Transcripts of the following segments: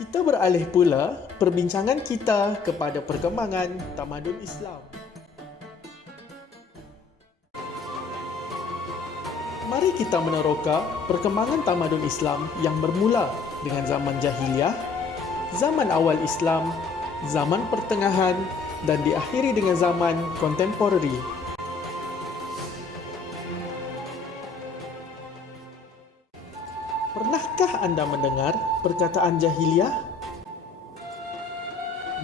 Kita beralih pula perbincangan kita kepada perkembangan tamadun Islam. Mari kita meneroka perkembangan tamadun Islam yang bermula dengan zaman jahiliyah, zaman awal Islam, zaman pertengahan dan diakhiri dengan zaman kontemporari. Pernahkah anda mendengar perkataan jahiliyah?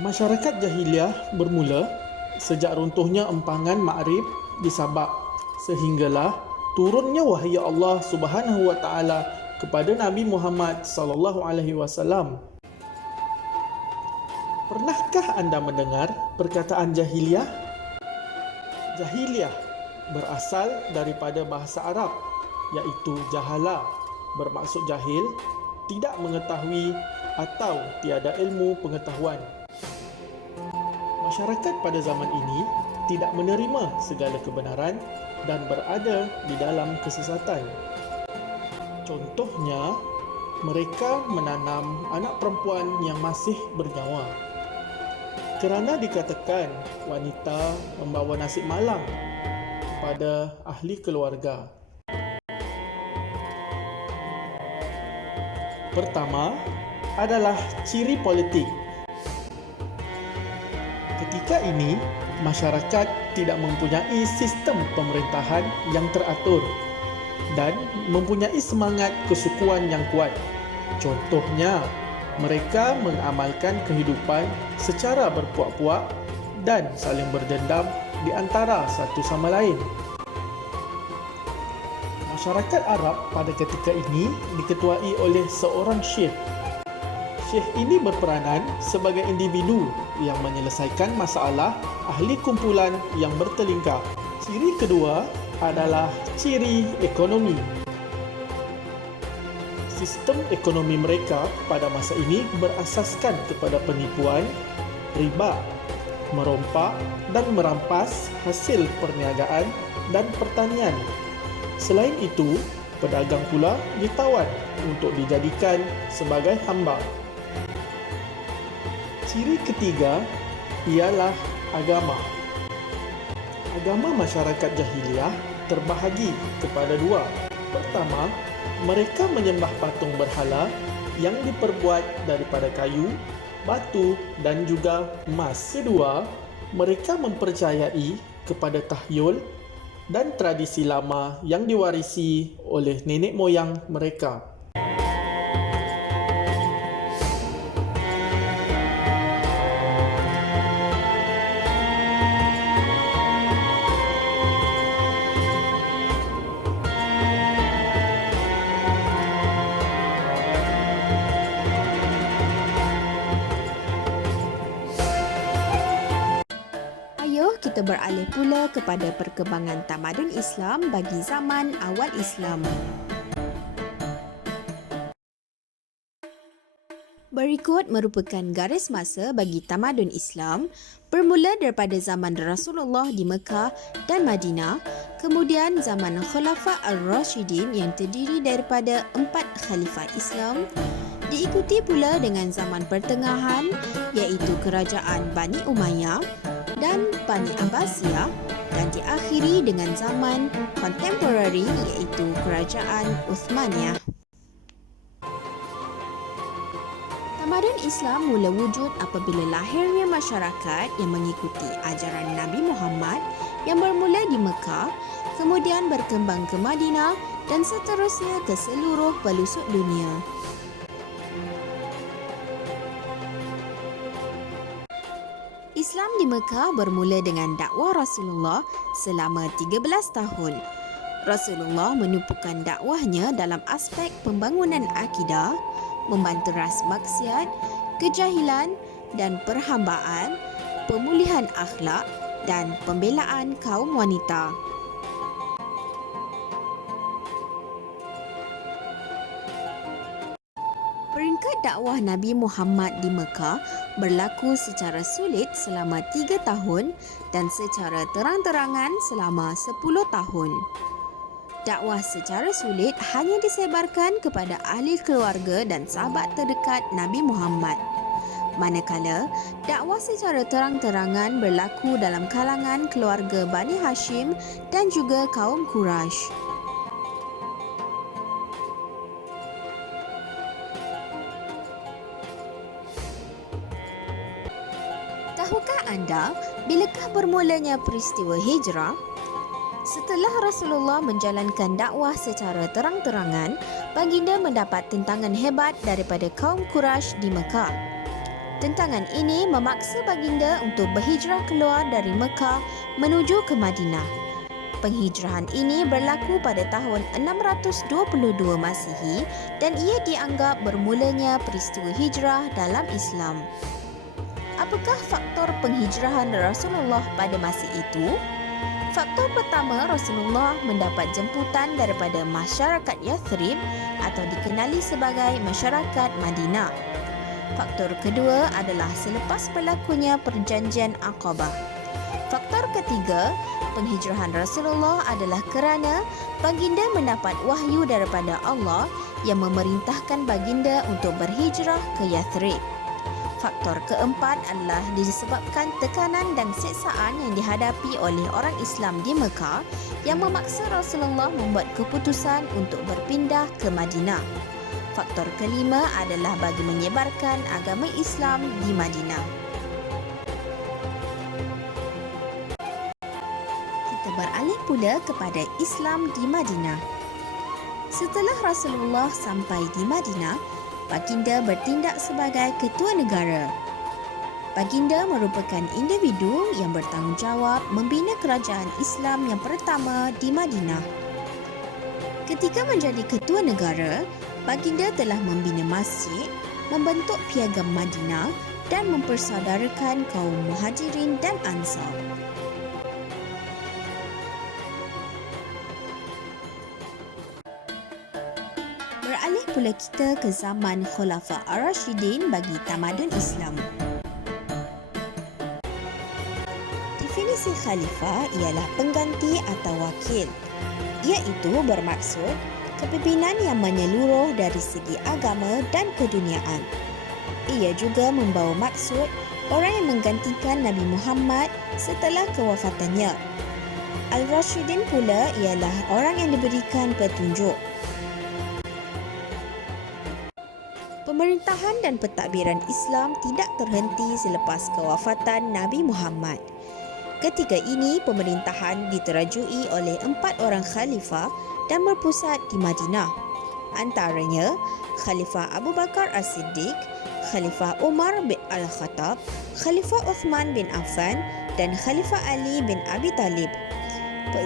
Masyarakat jahiliyah bermula sejak runtuhnya empangan Ma'rib di Sabak sehinggalah turunnya wahyu Allah Subhanahu wa taala kepada Nabi Muhammad sallallahu alaihi wasallam. Pernahkah anda mendengar perkataan jahiliyah? Jahiliyah berasal daripada bahasa Arab iaitu jahala, bermaksud jahil, tidak mengetahui atau tiada ilmu pengetahuan. Masyarakat pada zaman ini tidak menerima segala kebenaran dan berada di dalam kesesatan. Contohnya, mereka menanam anak perempuan yang masih bernyawa kerana dikatakan wanita membawa nasib malang pada ahli keluarga. Pertama adalah ciri politik. Ketika ini, masyarakat tidak mempunyai sistem pemerintahan yang teratur dan mempunyai semangat kesukuan yang kuat. Contohnya, mereka mengamalkan kehidupan secara berpuak-puak dan saling berdendam di antara satu sama lain. Masyarakat Arab pada ketika ini diketuai oleh seorang syekh. Syekh ini berperanan sebagai individu yang menyelesaikan masalah ahli kumpulan yang bertelingkap. Ciri kedua adalah ciri ekonomi. Sistem ekonomi mereka pada masa ini berasaskan kepada penipuan, riba, merompak dan merampas hasil perniagaan dan pertanian. Selain itu, pedagang pula ditawan untuk dijadikan sebagai hamba. Ciri ketiga ialah agama. Agama masyarakat jahiliyah terbahagi kepada dua. Pertama, mereka menyembah patung berhala yang diperbuat daripada kayu, batu dan juga emas. Kedua, mereka mempercayai kepada tahyul dan tradisi lama yang diwarisi oleh nenek moyang mereka. Kita beralih pula kepada perkembangan tamadun Islam bagi zaman awal Islam. Berikut merupakan garis masa bagi tamadun Islam bermula daripada zaman Rasulullah di Mekah dan Madinah, kemudian zaman Khulafa' Ar-Rashidin yang terdiri daripada 4 khalifah Islam, diikuti pula dengan zaman pertengahan iaitu kerajaan Bani Umayyah dan Bani Abbasiyah dan diakhiri dengan zaman kontemporari iaitu kerajaan Uthmaniyah. Tamadun Islam mula wujud apabila lahirnya masyarakat yang mengikuti ajaran Nabi Muhammad yang bermula di Mekah, kemudian berkembang ke Madinah dan seterusnya ke seluruh pelosok dunia. Islam di Mekah bermula dengan dakwah Rasulullah selama 13 tahun. Rasulullah menumpukan dakwahnya dalam aspek pembangunan akidah, membanteras maksiat, kejahilan dan perhambaan, pemulihan akhlak dan pembelaan kaum wanita. Peringkat dakwah Nabi Muhammad di Mekah berlaku secara sulit selama 3 tahun dan secara terang-terangan selama 10 tahun. Dakwah secara sulit hanya disebarkan kepada ahli keluarga dan sahabat terdekat Nabi Muhammad. Manakala dakwah secara terang-terangan berlaku dalam kalangan keluarga Bani Hashim dan juga kaum Quraisy. Tahukah anda bilakah bermulanya peristiwa hijrah? Setelah Rasulullah menjalankan dakwah secara terang-terangan, baginda mendapat tentangan hebat daripada kaum Quraisy di Mekah. Tentangan ini memaksa baginda untuk berhijrah keluar dari Mekah menuju ke Madinah. Penghijrahan ini berlaku pada tahun 622 Masihi dan ia dianggap bermulanya peristiwa hijrah dalam Islam. Apakah faktor penghijrahan Rasulullah pada masa itu? Faktor pertama, Rasulullah mendapat jemputan daripada masyarakat Yathrib atau dikenali sebagai masyarakat Madinah. Faktor kedua adalah selepas berlakunya perjanjian Aqabah. Faktor ketiga, penghijrahan Rasulullah adalah kerana baginda mendapat wahyu daripada Allah yang memerintahkan baginda untuk berhijrah ke Yathrib. Faktor keempat adalah disebabkan tekanan dan siksaan yang dihadapi oleh orang Islam di Mekah yang memaksa Rasulullah membuat keputusan untuk berpindah ke Madinah. Faktor kelima adalah bagi menyebarkan agama Islam di Madinah. Kita beralih pula kepada Islam di Madinah. Setelah Rasulullah sampai di Madinah, baginda bertindak sebagai ketua negara. Baginda merupakan individu yang bertanggungjawab membina kerajaan Islam yang pertama di Madinah. Ketika menjadi ketua negara, baginda telah membina masjid, membentuk piagam Madinah dan mempersaudarakan kaum Muhajirin dan Ansar. Beralih pula kita ke zaman Khulafa Ar-Rashidin bagi tamadun Islam. Definisi khalifah ialah pengganti atau wakil, iaitu bermaksud kepimpinan yang menyeluruh dari segi agama dan keduniaan. Ia juga membawa maksud orang yang menggantikan Nabi Muhammad setelah kewafatannya. Al-Rashidin pula ialah orang yang diberikan petunjuk. Pemerintahan dan pentadbiran Islam tidak terhenti selepas kewafatan Nabi Muhammad. Ketika ini, pemerintahan diterajui oleh 4 orang khalifah dan berpusat di Madinah. Antaranya, Khalifah Abu Bakar As-Siddiq, Khalifah Umar bin Al-Khattab, Khalifah Uthman bin Affan dan Khalifah Ali bin Abi Talib.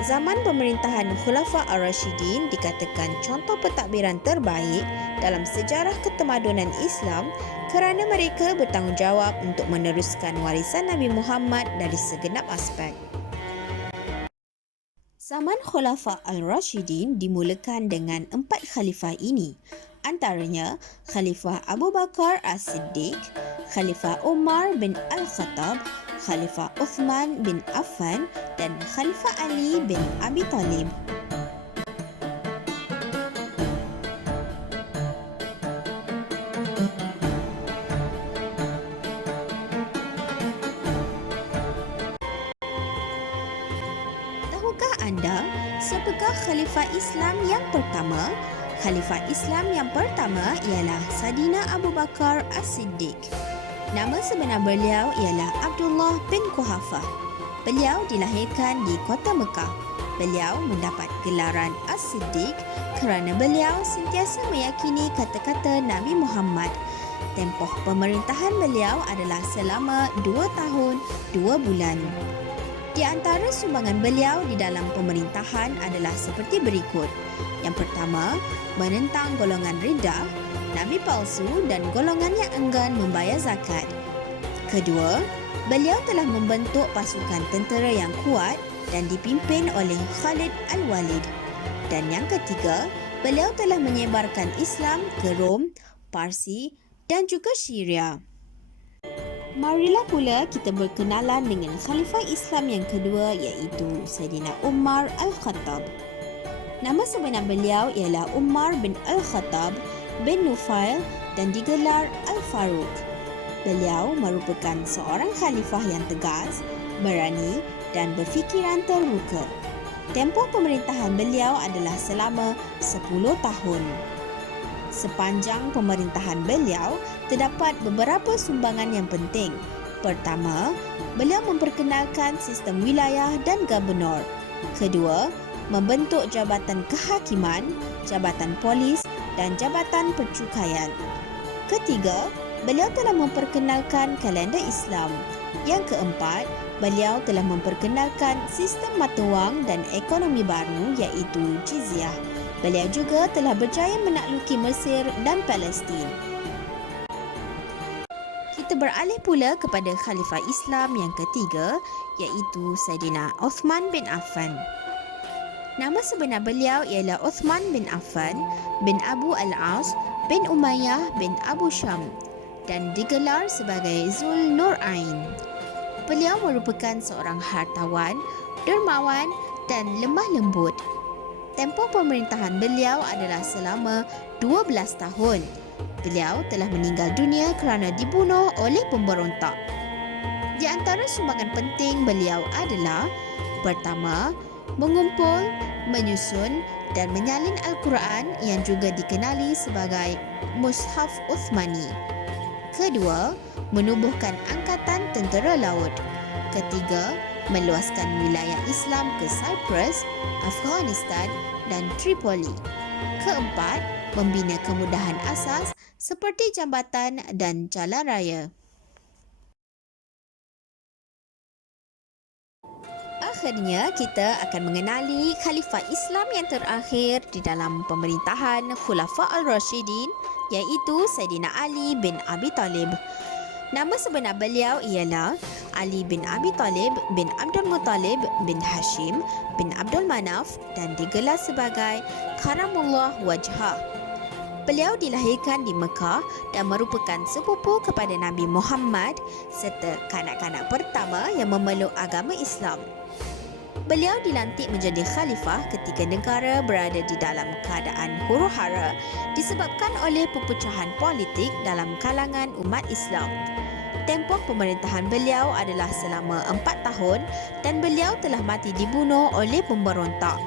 Zaman pemerintahan Khulafa Ar-Rashidin dikatakan contoh pentadbiran terbaik dalam sejarah ketemadunan Islam kerana mereka bertanggungjawab untuk meneruskan warisan Nabi Muhammad dari segenap aspek. Zaman Khulafa Al-Rashidin dimulakan dengan 4 khalifah ini, antaranya Khalifah Abu Bakar As-Siddiq, Khalifah Umar bin Al-Khattab, Khalifah Uthman bin Affan dan Khalifah Ali bin Abi Talib. Tahukah anda siapakah Khalifah Islam yang pertama? Khalifah Islam yang pertama ialah Saidina Abu Bakar As-Siddiq. Nama sebenar beliau ialah Abdullah bin Quhafah. Beliau dilahirkan di kota Mekah. Beliau mendapat gelaran As-Siddiq kerana beliau sentiasa meyakini kata-kata Nabi Muhammad. Tempoh pemerintahan beliau adalah selama 2 tahun 2 bulan. Di antara sumbangan beliau di dalam pemerintahan adalah seperti berikut. Yang pertama, menentang golongan riddah, nabi palsu dan golongan yang enggan membayar zakat. Kedua, beliau telah membentuk pasukan tentera yang kuat dan dipimpin oleh Khalid Al-Walid. Dan yang ketiga, beliau telah menyebarkan Islam ke Rom, Parsi dan juga Syria. Marilah pula kita berkenalan dengan Khalifah Islam yang kedua iaitu Saidina Umar Al-Khattab. Nama sebenar beliau ialah Umar bin Al-Khattab bin Nufail dan digelar Al-Faruq. Beliau merupakan seorang khalifah yang tegas, berani dan berfikiran terbuka. Tempoh pemerintahan beliau adalah selama 10 tahun. Sepanjang pemerintahan beliau, terdapat beberapa sumbangan yang penting. Pertama, beliau memperkenalkan sistem wilayah dan gubernur. Kedua, membentuk jabatan kehakiman, jabatan polis dan jabatan percukaian. Ketiga, beliau telah memperkenalkan kalender Islam. Yang keempat, beliau telah memperkenalkan sistem mata wang dan ekonomi baru iaitu jizyah. Beliau juga telah berjaya menakluki Mesir dan Palestin. Kita beralih pula kepada khalifah Islam yang ketiga iaitu Saidina Uthman bin Affan. Nama sebenar beliau ialah Uthman bin Affan bin Abu Al-As bin Umayyah bin Abu Syam dan digelar sebagai Zul Nurain. Beliau merupakan seorang hartawan, dermawan dan lemah lembut. Tempoh pemerintahan beliau adalah selama 12 tahun. Beliau telah meninggal dunia kerana dibunuh oleh pemberontak. Di antara sumbangan penting beliau adalah: pertama, mengumpul, menyusun dan menyalin Al-Quran yang juga dikenali sebagai Mushaf Uthmani. Kedua, menubuhkan angkatan tentera laut. Ketiga, meluaskan wilayah Islam ke Cyprus, Afghanistan dan Tripoli. Keempat, membina kemudahan asas seperti jambatan dan jalan raya. Akhirnya, kita akan mengenali khalifah Islam yang terakhir di dalam pemerintahan Khulafa Al-Rashidin iaitu Saidina Ali bin Abi Talib. Nama sebenar beliau ialah Ali bin Abi Talib bin Abdul Muttalib bin Hashim bin Abdul Manaf dan digelar sebagai Karamullah Wajhah. Beliau dilahirkan di Mekah dan merupakan sepupu kepada Nabi Muhammad serta kanak-kanak pertama yang memeluk agama Islam. Beliau dilantik menjadi khalifah ketika negara berada di dalam keadaan huru-hara disebabkan oleh perpecahan politik dalam kalangan umat Islam. Tempoh pemerintahan beliau adalah selama 4 tahun dan beliau telah mati dibunuh oleh pemberontak.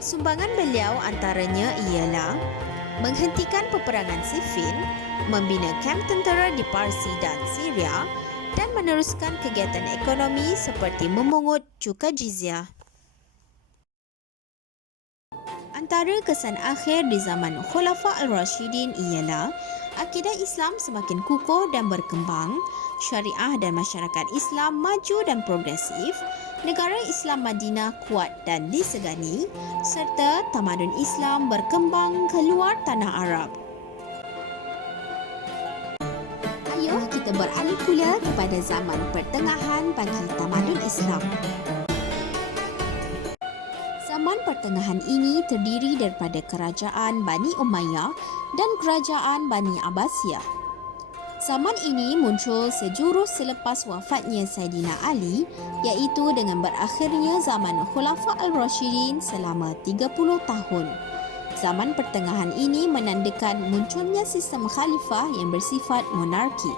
Sumbangan beliau antaranya ialah menghentikan peperangan Siffin, membina kamp tentera di Parsi dan Syria dan meneruskan kegiatan ekonomi seperti memungut cukai jizyah. Antara kesan akhir di zaman Khulafa Al-Rashidin ialah akidah Islam semakin kukuh dan berkembang, syariah dan masyarakat Islam maju dan progresif, negara Islam Madinah kuat dan disegani, serta tamadun Islam berkembang keluar tanah Arab. Ayuh kita beralih pula kepada zaman pertengahan bagi tamadun Islam. Zaman pertengahan ini terdiri daripada kerajaan Bani Umayyah dan kerajaan Bani Abbasiyah. Zaman ini muncul sejurus selepas wafatnya Saidina Ali iaitu dengan berakhirnya zaman Khulafa Al-Rashidin selama 30 tahun. Zaman pertengahan ini menandakan munculnya sistem khalifah yang bersifat monarki.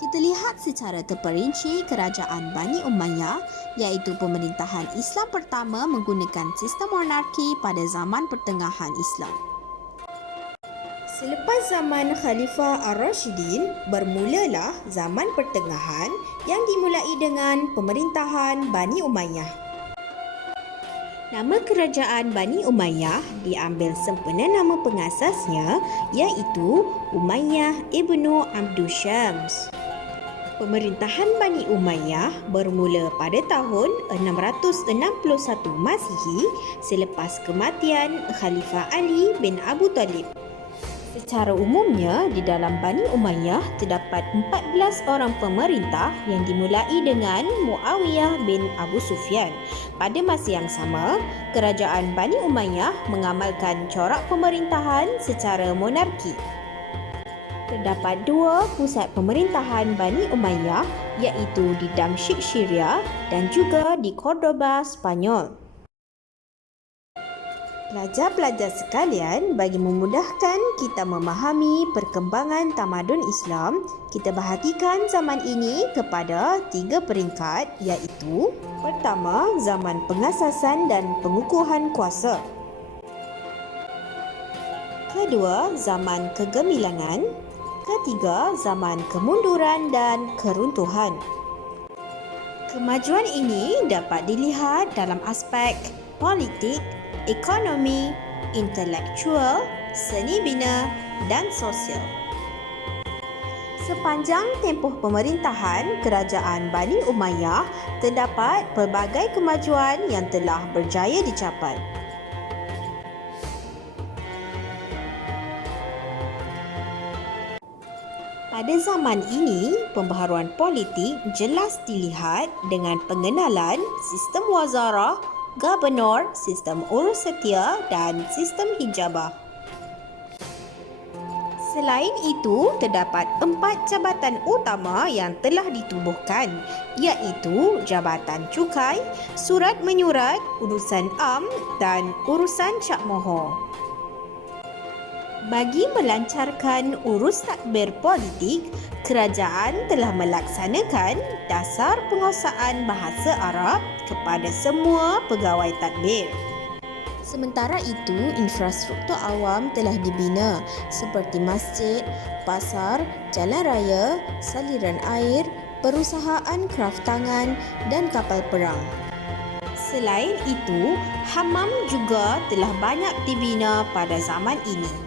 Kita lihat secara terperinci kerajaan Bani Umayyah iaitu pemerintahan Islam pertama menggunakan sistem monarki pada zaman pertengahan Islam. Selepas zaman Khalifah Ar-Rashidin, bermulalah zaman pertengahan yang dimulai dengan pemerintahan Bani Umayyah. Nama kerajaan Bani Umayyah diambil sempena nama pengasasnya iaitu Umayyah ibnu Abdul Syams. Pemerintahan Bani Umayyah bermula pada tahun 661 Masihi selepas kematian Khalifah Ali bin Abu Talib. Secara umumnya, di dalam Bani Umayyah terdapat 14 orang pemerintah yang dimulai dengan Muawiyah bin Abu Sufyan. Pada masa yang sama, kerajaan Bani Umayyah mengamalkan corak pemerintahan secara monarki. Terdapat dua pusat pemerintahan Bani Umayyah iaitu di Damsyik, Syria dan juga di Cordoba, Spanyol. Pelajar-pelajar sekalian, bagi memudahkan kita memahami perkembangan tamadun Islam, kita bahagikan zaman ini kepada 3 peringkat iaitu: pertama, zaman pengasasan dan pengukuhan kuasa. Kedua, zaman kegemilangan. Ketiga, zaman kemunduran dan keruntuhan. Kemajuan ini dapat dilihat dalam aspek politik, ekonomi, intelektual, seni bina dan sosial. Sepanjang tempoh pemerintahan kerajaan Bani Umayyah, terdapat pelbagai kemajuan yang telah berjaya dicapai. Pada zaman ini, pembaharuan politik jelas dilihat dengan pengenalan sistem wazarah, gubernur, sistem urus setia dan sistem hijabah. Selain itu, terdapat 4 jabatan utama yang telah ditubuhkan iaitu Jabatan Cukai, Surat Menyurat, Urusan Am dan Urusan Cap Mohor. Bagi melancarkan urus tadbir politik, kerajaan telah melaksanakan dasar penguasaan bahasa Arab kepada semua pegawai tadbir. Sementara itu, infrastruktur awam telah dibina seperti masjid, pasar, jalan raya, saliran air, perusahaan kraftangan dan kapal perang. Selain itu, hammam juga telah banyak dibina pada zaman ini.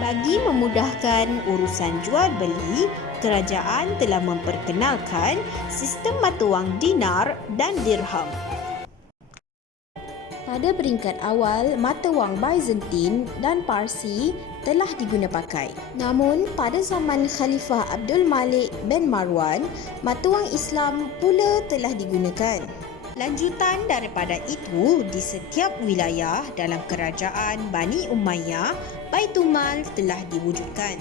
Bagi memudahkan urusan jual beli, kerajaan telah memperkenalkan sistem mata wang dinar dan dirham. Pada peringkat awal, mata wang Byzantine dan Parsi telah diguna pakai. Namun, pada zaman Khalifah Abdul Malik bin Marwan, mata wang Islam pula telah digunakan. Lanjutan daripada itu, di setiap wilayah dalam kerajaan Bani Umayyah, Baitul Mal telah diwujudkan.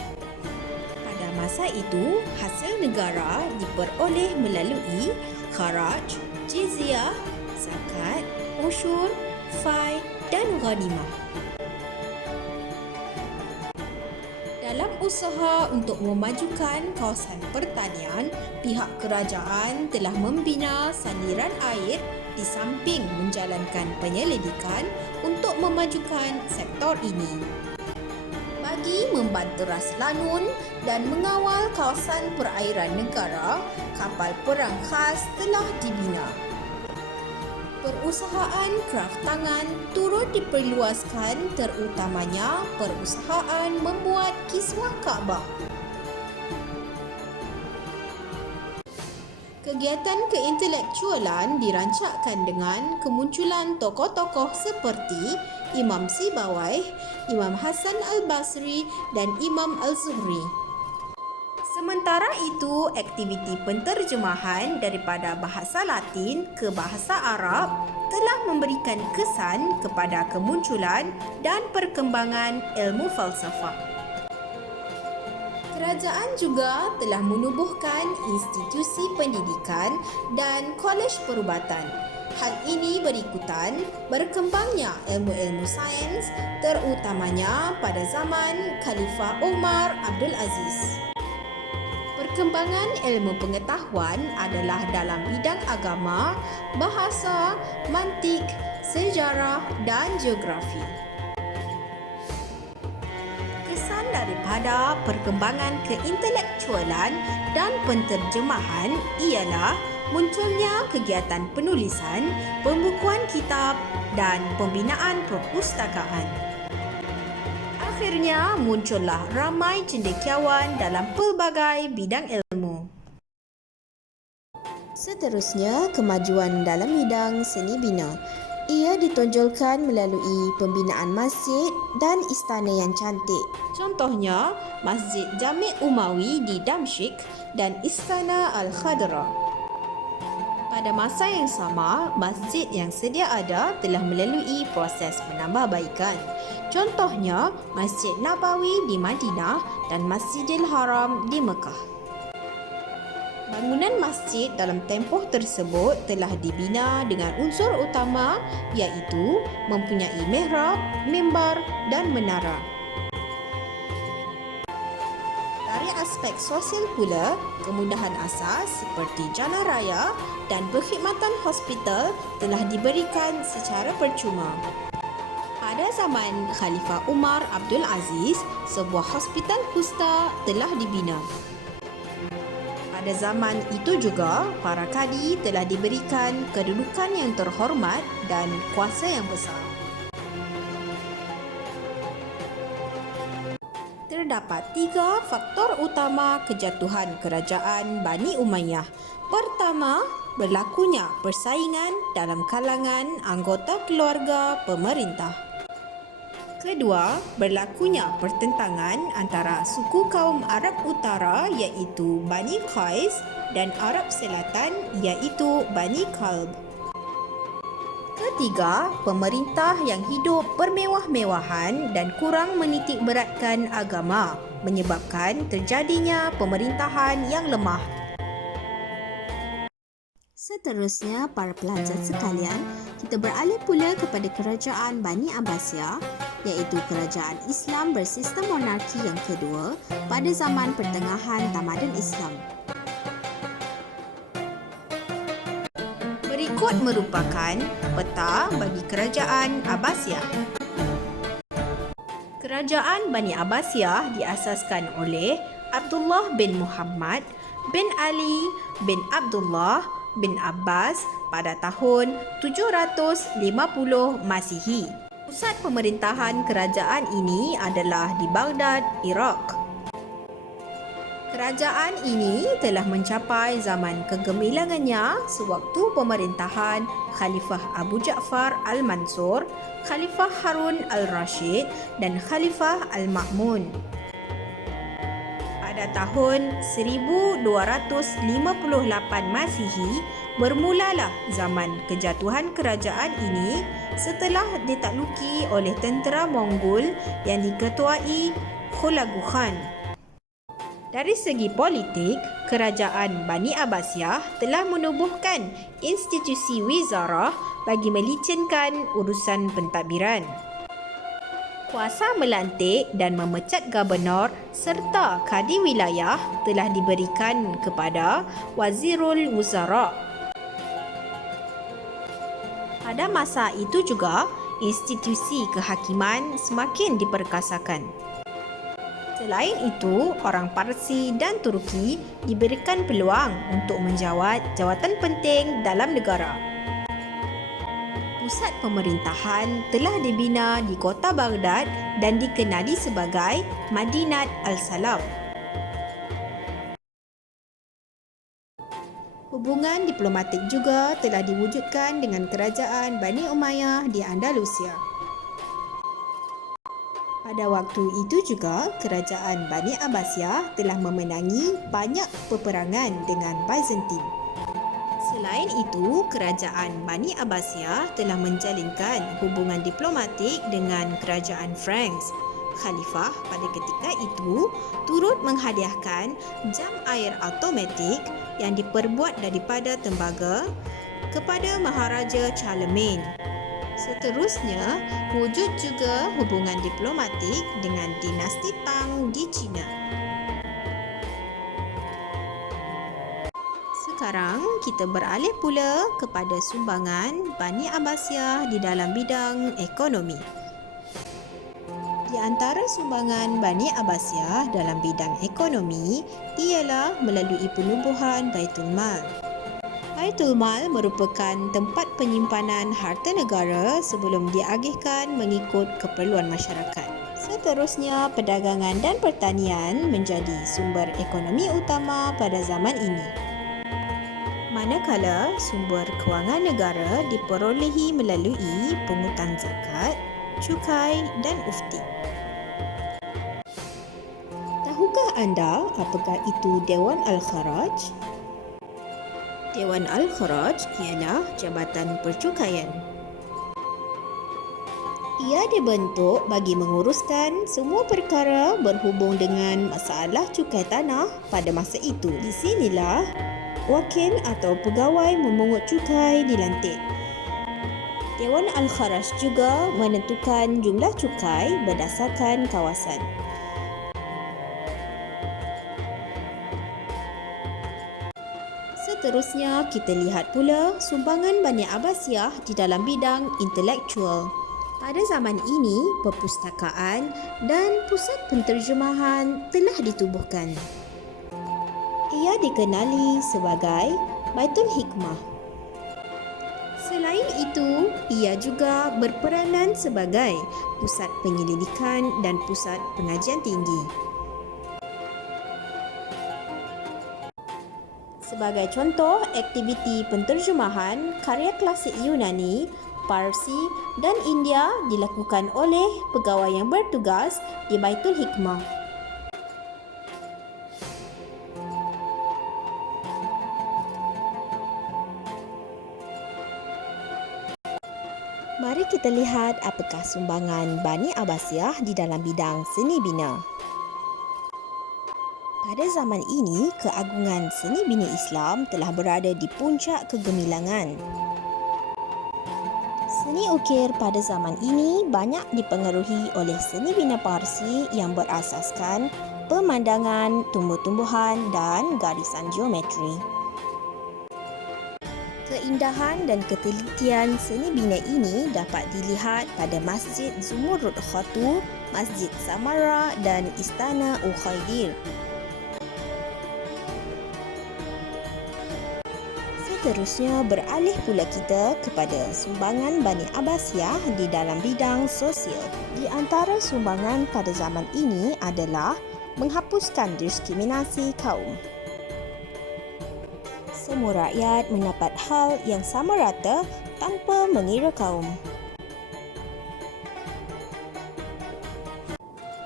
Pada masa itu, hasil negara diperoleh melalui kharaj, jizyah, zakat, usyur, fai dan ghanimah. Dalam usaha untuk memajukan kawasan pertanian, pihak kerajaan telah membina saliran air di samping menjalankan penyelidikan untuk memajukan sektor ini. Bagi membanteras lanun dan mengawal kawasan perairan negara, kapal perang khas telah dibina. Perusahaan kraftangan turut diperluaskan, terutamanya perusahaan membuat kiswah Kaabah. Kegiatan keintelektualan dirancangkan dengan kemunculan tokoh-tokoh seperti Imam Sibawayh, Imam Hasan Al-Basri dan Imam Al-Zuhri. Sementara itu, aktiviti penterjemahan daripada bahasa Latin ke bahasa Arab telah memberikan kesan kepada kemunculan dan perkembangan ilmu falsafah. Kerajaan juga telah menubuhkan institusi pendidikan dan kolej perubatan. Hal ini berikutan berkembangnya ilmu-ilmu sains, terutamanya pada zaman Khalifah Umar Abdul Aziz. Perkembangan ilmu pengetahuan adalah dalam bidang agama, bahasa, mantik, sejarah dan geografi. Kesan daripada perkembangan keintelektualan dan penterjemahan ialah munculnya kegiatan penulisan, pembukuan kitab dan pembinaan perpustakaan. Akhirnya muncullah ramai cendekiawan dalam pelbagai bidang ilmu. Seterusnya, kemajuan dalam bidang seni bina. Ia ditonjolkan melalui pembinaan masjid dan istana yang cantik. Contohnya, Masjid Jami' Umawi di Damsyik dan Istana Al-Khadra. Pada masa yang sama, masjid yang sedia ada telah melalui proses penambahbaikan. Contohnya, Masjid Nabawi di Madinah dan Masjidil Haram di Mekah. Bangunan masjid dalam tempoh tersebut telah dibina dengan unsur utama iaitu mempunyai mihrab, mimbar dan menara. Dari aspek sosial pula, kemudahan asas seperti jalan raya dan perkhidmatan hospital telah diberikan secara percuma. Pada zaman Khalifah Umar Abdul Aziz, sebuah hospital kusta telah dibina. Pada zaman itu juga, para kadi telah diberikan kedudukan yang terhormat dan kuasa yang besar. Terdapat 3 faktor utama kejatuhan kerajaan Bani Umayyah. Pertama, berlakunya persaingan dalam kalangan anggota keluarga pemerintah. Kedua, berlakunya pertentangan antara suku kaum Arab Utara iaitu Bani Qais dan Arab Selatan iaitu Bani Kalb. Ketiga, pemerintah yang hidup bermewah-mewahan dan kurang menitik beratkan agama menyebabkan terjadinya pemerintahan yang lemah. Seterusnya, para pelajar sekalian, kita beralih pula kepada kerajaan Bani Abbasiyah, iaitu kerajaan Islam bersistem monarki yang kedua pada zaman pertengahan tamadun Islam. Berikut merupakan peta bagi kerajaan Abbasiyah. Kerajaan Bani Abbasiyah diasaskan oleh Abdullah bin Muhammad bin Ali bin Abdullah bin Abbas pada tahun 750 Masihi. Pusat pemerintahan kerajaan ini adalah di Baghdad, Iraq. Kerajaan ini telah mencapai zaman kegemilangannya sewaktu pemerintahan Khalifah Abu Ja'far Al-Mansur, Khalifah Harun Al-Rashid dan Khalifah Al-Ma'mun. Pada tahun 1258 Masihi, bermulalah zaman kejatuhan kerajaan ini setelah ditakluki oleh tentera Mongol yang diketuai Hulagu Khan. Dari segi politik, kerajaan Bani Abbasiyah telah menubuhkan institusi wizarah bagi melicinkan urusan pentadbiran. Kuasa melantik dan memecat gubernur serta kadi wilayah telah diberikan kepada Wazirul Wuzara. Pada masa itu juga, institusi kehakiman semakin diperkasakan. Selain itu, orang Parsi dan Turki diberikan peluang untuk menjawat jawatan penting dalam negara. Pusat pemerintahan telah dibina di kota Baghdad dan dikenali sebagai Madinat Al-Salam. Hubungan diplomatik juga telah diwujudkan dengan kerajaan Bani Umayyah di Andalusia. Pada waktu itu juga, kerajaan Bani Abbasiyah telah memenangi banyak peperangan dengan Byzantine. Selain itu, kerajaan Bani Abbasiyah telah menjalinkan hubungan diplomatik dengan kerajaan Franks. Khalifah pada ketika itu turut menghadiahkan jam air automatik yang diperbuat daripada tembaga kepada Maharaja Charlemagne. Seterusnya, wujud juga hubungan diplomatik dengan dinasti Tang di China. Sekarang kita beralih pula kepada sumbangan Bani Abbasiyah di dalam bidang ekonomi. Di antara sumbangan Bani Abbasiyah dalam bidang ekonomi ialah melalui penubuhan Baitul Mal. Baitul Mal merupakan tempat penyimpanan harta negara sebelum diagihkan mengikut keperluan masyarakat. Seterusnya, perdagangan dan pertanian menjadi sumber ekonomi utama pada zaman ini. Manakala sumber kewangan negara diperolehi melalui pungutan zakat, cukai dan ufti. Tahukah anda apakah itu Dewan Al-Kharaj? Dewan Al-Kharaj ialah jabatan percukaian. Ia dibentuk bagi menguruskan semua perkara berhubung dengan masalah cukai tanah pada masa itu. Di sinilah wakil atau pegawai memungut cukai dilantik. Dewan Al-Kharaj juga menentukan jumlah cukai berdasarkan kawasan. Seterusnya, kita lihat pula sumbangan Bani Abbasiyah di dalam bidang intelektual. Pada zaman ini, perpustakaan dan pusat penterjemahan telah ditubuhkan. Ia dikenali sebagai Baitul Hikmah. Selain itu, ia juga berperanan sebagai pusat penyelidikan dan pusat pengajian tinggi. Sebagai contoh aktiviti penterjemahan karya klasik Yunani, Parsi dan India dilakukan oleh pegawai yang bertugas di Baitul Hikmah. Mari kita lihat apakah sumbangan Bani Abbasiyah di dalam bidang seni bina. Pada zaman ini, keagungan seni bina Islam telah berada di puncak kegemilangan. Seni ukir pada zaman ini banyak dipengaruhi oleh seni bina Parsi yang berasaskan pemandangan, tumbuh-tumbuhan dan garisan geometri. Keindahan dan ketelitian seni bina ini dapat dilihat pada Masjid Zumurrud Khatu, Masjid Samara dan Istana Ukhaidir. Seterusnya, beralih pula kita kepada sumbangan Bani Abbasiyah di dalam bidang sosial. Di antara sumbangan pada zaman ini adalah menghapuskan diskriminasi kaum. Semua rakyat mendapat hal yang sama rata tanpa mengira kaum.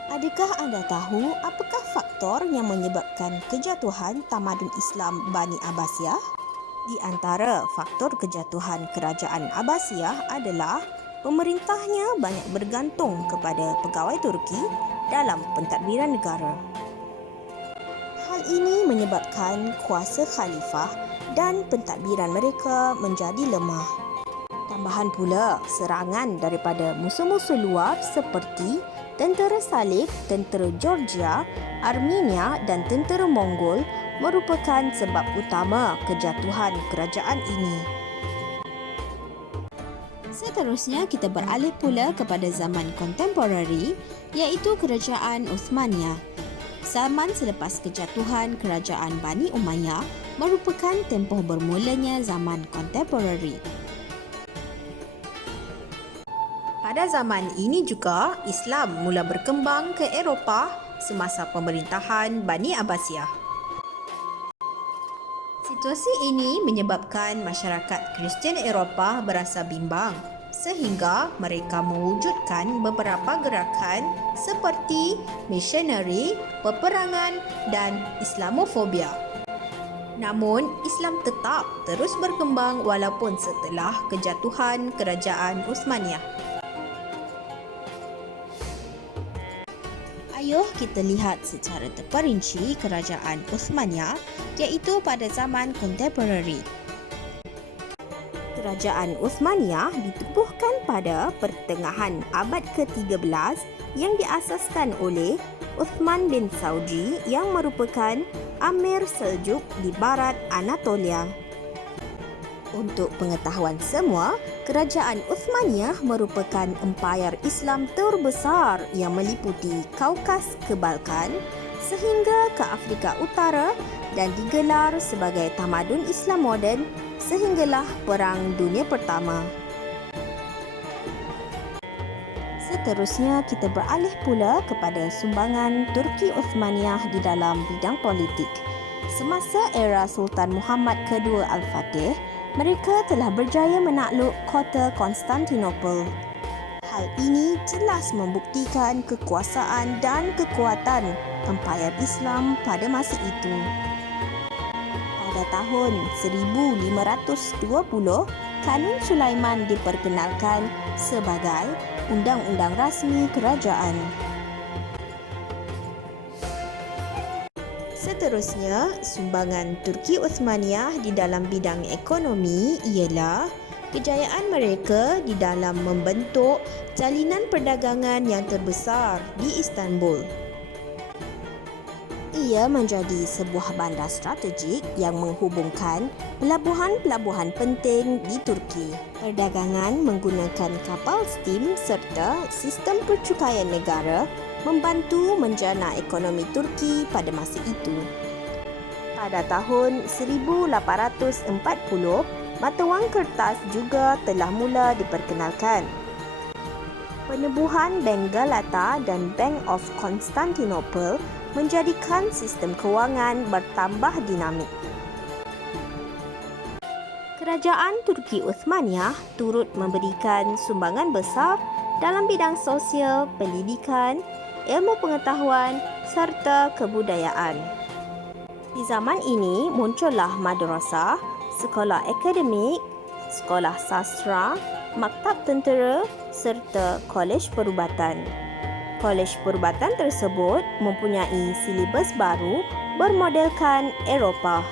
Adakah anda tahu apakah faktor yang menyebabkan kejatuhan tamadun Islam Bani Abbasiyah? Di antara faktor kejatuhan kerajaan Abbasiyah adalah pemerintahnya banyak bergantung kepada pegawai Turki dalam pentadbiran negara. Hal ini menyebabkan kuasa khalifah dan pentadbiran mereka menjadi lemah. Tambahan pula, serangan daripada musuh-musuh luar seperti tentera Salib, tentera Georgia, Armenia dan tentera Mongol merupakan sebab utama kejatuhan kerajaan ini. Seterusnya, kita beralih pula kepada zaman kontemporari, iaitu kerajaan Uthmaniyah. Zaman selepas kejatuhan kerajaan Bani Umayyah merupakan tempoh bermulanya zaman kontemporari. Pada zaman ini juga, Islam mula berkembang ke Eropah semasa pemerintahan Bani Abbasiyah. Situasi ini menyebabkan masyarakat Kristian Eropah berasa bimbang sehingga mereka mewujudkan beberapa gerakan seperti misionari, peperangan dan Islamofobia. Namun, Islam tetap terus berkembang walaupun setelah kejatuhan kerajaan Uthmaniyah. Ayuh kita lihat secara terperinci kerajaan Uthmaniyah, iaitu pada zaman kontemporari. Kerajaan Uthmaniyah ditubuhkan pada pertengahan abad ke-13 yang diasaskan oleh Uthman bin Saudi yang merupakan Amir Seljuk di barat Anatolia. Untuk pengetahuan semua, kerajaan Uthmaniyah merupakan empayar Islam terbesar yang meliputi Kaukas ke Balkan sehingga ke Afrika Utara dan digelar sebagai tamadun Islam moden sehinggalah Perang Dunia Pertama. Seterusnya, kita beralih pula kepada sumbangan Turki Uthmaniyah di dalam bidang politik. Semasa era Sultan Muhammad II Al-Fatih, mereka telah berjaya menakluk kota Konstantinopel. Hal ini jelas membuktikan kekuasaan dan kekuatan empayar Islam pada masa itu. Pada pada tahun 1520, Kanun Sulaiman diperkenalkan sebagai undang-undang rasmi kerajaan. Seterusnya, sumbangan Turki Uthmaniyah di dalam bidang ekonomi ialah kejayaan mereka di dalam membentuk jalinan perdagangan yang terbesar di Istanbul. Ia menjadi sebuah bandar strategik yang menghubungkan pelabuhan-pelabuhan penting di Turki. Perdagangan menggunakan kapal steam serta sistem percukaian negara membantu menjana ekonomi Turki pada masa itu. Pada tahun 1840, mata wang kertas juga telah mula diperkenalkan. Penubuhan Bank Galata dan Bank of Constantinople menjadikan sistem kewangan bertambah dinamik. Kerajaan Turki Uthmaniyah turut memberikan sumbangan besar dalam bidang sosial, pendidikan, ilmu pengetahuan serta kebudayaan. Di zaman ini muncullah madrasah, sekolah akademik, sekolah sastra, maktab tentera serta kolej perubatan. Kolej perubatan tersebut mempunyai silibus baru bermodelkan Eropah.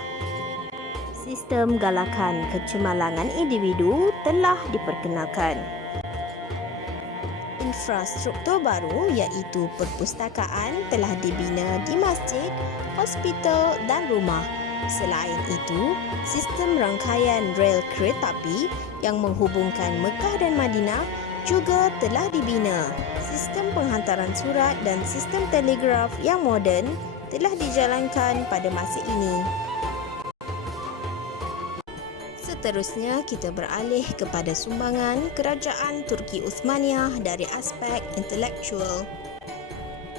Sistem galakan kecemerlangan individu telah diperkenalkan. Infrastruktur baru iaitu perpustakaan telah dibina di masjid, hospital dan rumah. Selain itu, sistem rangkaian rel kereta api yang menghubungkan Mekah dan Madinah juga telah dibina. Sistem penghantaran surat dan sistem telegraf yang moden telah dijalankan pada masa ini. Seterusnya, kita beralih kepada sumbangan kerajaan Turki Uthmaniyah dari aspek intelektual.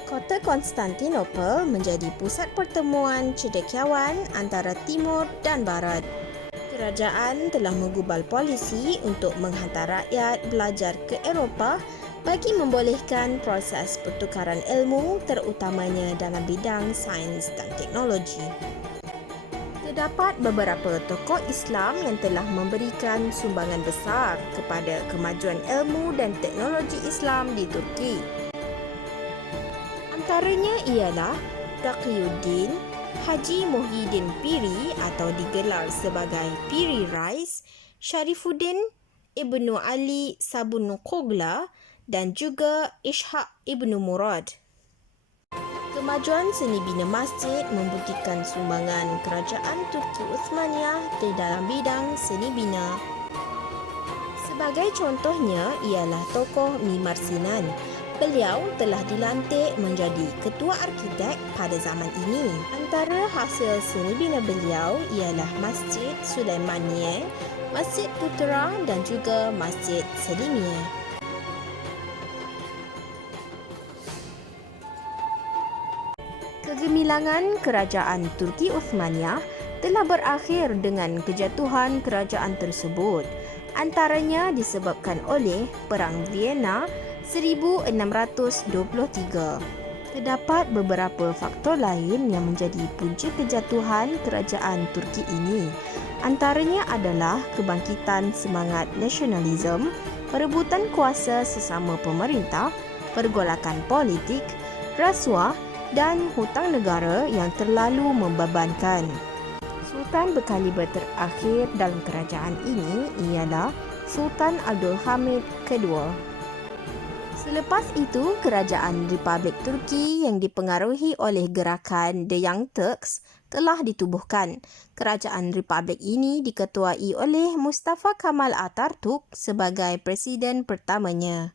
Kota Konstantinopel menjadi pusat pertemuan cendekiawan antara timur dan barat. Kerajaan telah menggubal polisi untuk menghantar rakyat belajar ke Eropah bagi membolehkan proses pertukaran ilmu terutamanya dalam bidang sains dan teknologi. Terdapat beberapa tokoh Islam yang telah memberikan sumbangan besar kepada kemajuan ilmu dan teknologi Islam di Turki. Antaranya ialah Taqiyuddin Haji Muhyiddin Piri atau digelar sebagai Piri Rais, Syarifuddin Ibnu Ali Sabunqogla dan juga Ishaq Ibnu Murad. Kemajuan seni bina masjid membuktikan sumbangan kerajaan Turki Uthmaniyah di dalam bidang seni bina. Sebagai contohnya ialah tokoh Mimar Sinan. Beliau telah dilantik menjadi ketua arkitek pada zaman ini. Antara hasil seni bina beliau ialah Masjid Sulaimaniye, Masjid Putera dan juga Masjid Selimiye. Kegemilangan kerajaan Turki Uthmaniyah telah berakhir dengan kejatuhan kerajaan tersebut, antaranya disebabkan oleh Perang Vienna 1623. Terdapat beberapa faktor lain yang menjadi punca kejatuhan kerajaan Turki ini. Antaranya adalah kebangkitan semangat nasionalisme, perebutan kuasa sesama pemerintah, pergolakan politik, rasuah dan hutang negara yang terlalu membebankan. Sultan berkaliber terakhir dalam kerajaan ini ialah Sultan Abdul Hamid II. Selepas itu, kerajaan Republik Turki yang dipengaruhi oleh gerakan The Young Turks telah ditubuhkan. Kerajaan Republik ini diketuai oleh Mustafa Kemal Atatürk sebagai presiden pertamanya.